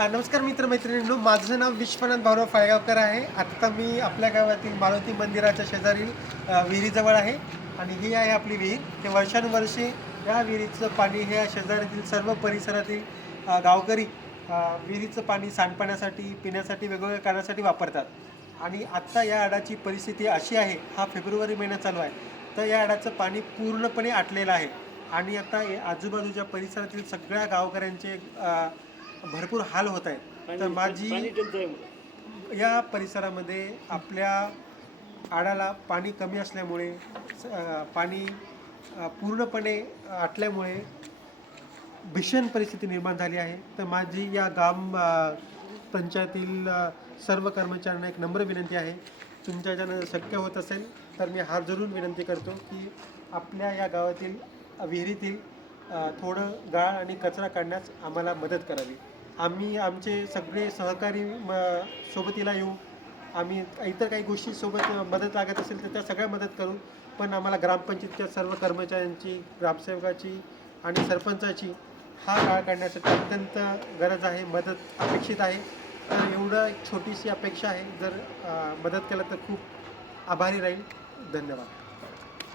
नमस्कार मित्रमैत्रिणींनो, माझं नाव विश्वनाथ भाऊराव फाळगावकर आहे. आत्ता मी आपल्या गावातील मारुती मंदिराच्या शेजारील विहिरीजवळ आहे आणि ही आहे आपली विहीर. हे वर्षानुवर्षे या विहिरीचं पाणी हे शेजारील सर्व परिसरातील गावकरी विहिरीचं पाणी सांडपाण्यासाठी, पिण्यासाठी, वेगवेगळ्या कारणासाठी वापरतात. आणि आत्ता या आडाची परिस्थिती अशी आहे, हा फेब्रुवारी महिना चालू आहे, तर या आडाचं पाणी पूर्णपणे आटलेलं आहे आणि आता आजूबाजूच्या परिसरातील सगळ्या गावकऱ्यांचे भरपूर हाल होत आहेत. तर माझी या परिसरामध्ये आपल्या आडाला पाणी कमी असल्यामुळे पाणी पूर्णपणे आटल्यामुळे भीषण परिस्थिती निर्माण झाली आहे. तर माझी या पंचायतील सर्व कर्मचाऱ्यांना एक नम्र विनंती आहे, तुमच्याच्यानं शक्य होत असेल तर मी हात जोडून विनंती करतो की आपल्या या गावातील विहिरीतील थोडं गाळ आणि कचरा काढण्यास आम्हाला मदत करावी. आम्ही आमचे सगळे सहकारी सोबतीला येऊ. आम्ही इतर काही गोष्टी सोबत मदत लागत असेल तर त्या सगळ्या मदत करू. पण आम्हाला ग्रामपंचायतीच्या सर्व कर्मचाऱ्यांची, ग्रामसेवकाची आणि सरपंचाची हा गाळ काढण्यासाठी अत्यंत गरज आहे, मदत अपेक्षित आहे. तर एवढं एक छोटीशी अपेक्षा आहे, जर मदत केलं तर खूप आभारी राहील. धन्यवाद.